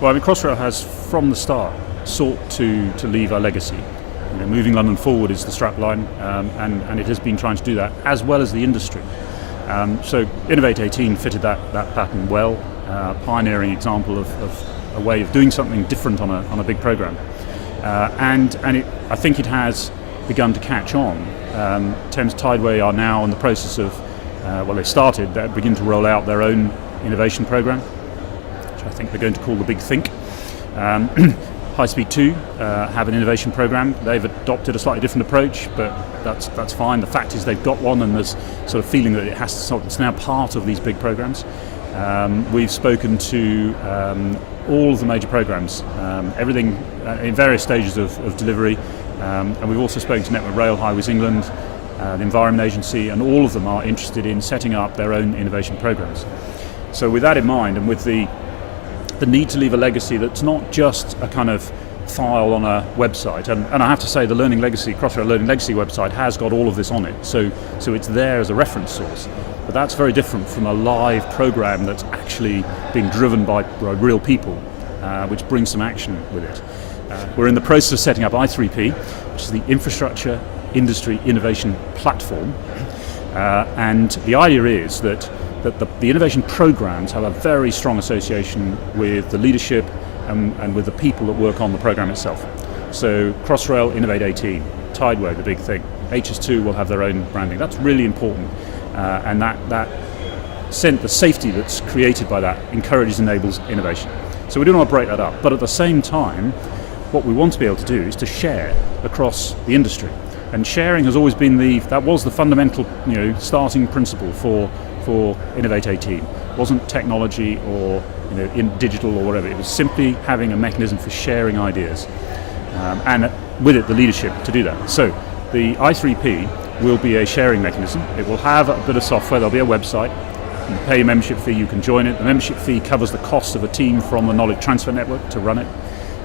Well, I mean, Crossrail has, from the start, sought to leave a legacy. You know, moving London forward is the strapline, and it has been trying to do that, as well as the industry. So Innovate18 fitted that pattern well, pioneering example of a way of doing something different on a big program. I think it has begun to catch on. Thames Tideway are now in the process of, they begin to roll out their own innovation program, which I think they're going to call the Big Think. High Speed 2 have an innovation program. They've adopted a slightly different approach, but that's fine. The fact is they've got one, and there's sort of feeling that it's now part of these big programs. We've spoken to all of the major programs, everything in various stages of delivery, and we've also spoken to Network Rail, Highways England, the Environment Agency, and all of them are interested in setting up their own innovation programs. So with that in mind, and with the need to leave a legacy that's not just a kind of file on a website, and I have to say the Crossrail Learning Legacy website has got all of this on it, so it's there as a reference source. But that's very different from a live program that's actually being driven by real people, which brings some action with it. We're in the process of setting up I3P, which is the Infrastructure Industry Innovation Platform, and the idea is that the innovation programs have a very strong association with the leadership and with the people that work on the program itself. So Crossrail, Innovate18, Tideway, the Big Thing, HS2 will have their own branding. That's really important, and the safety that's created by that enables innovation. So we do want to break that up, but at the same time, what we want to be able to do is to share across the industry. And sharing has always been the fundamental, starting principle for Innovate18. It wasn't technology or in digital or whatever. It was simply having a mechanism for sharing ideas, and with it the leadership to do that. So the I3P will be a sharing mechanism. It will have a bit of software. There'll be a website. You pay a membership fee, you can join it. The membership fee covers the cost of a team from the Knowledge Transfer Network to run it,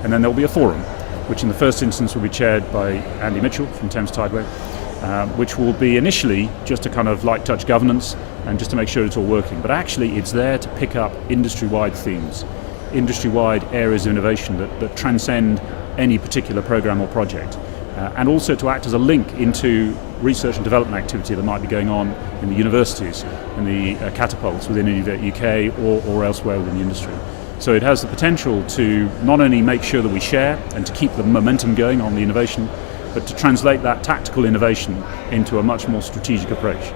and then there'll be a forum, which in the first instance will be chaired by Andy Mitchell from Thames Tideway, which will be initially just a kind of light touch governance and just to make sure it's all working. But actually it's there to pick up industry-wide themes, industry-wide areas of innovation that transcend any particular program or project, and also to act as a link into research and development activity that might be going on in the universities, in the catapults within Innovate UK or elsewhere within the industry. So it has the potential to not only make sure that we share and to keep the momentum going on the innovation, but to translate that tactical innovation into a much more strategic approach.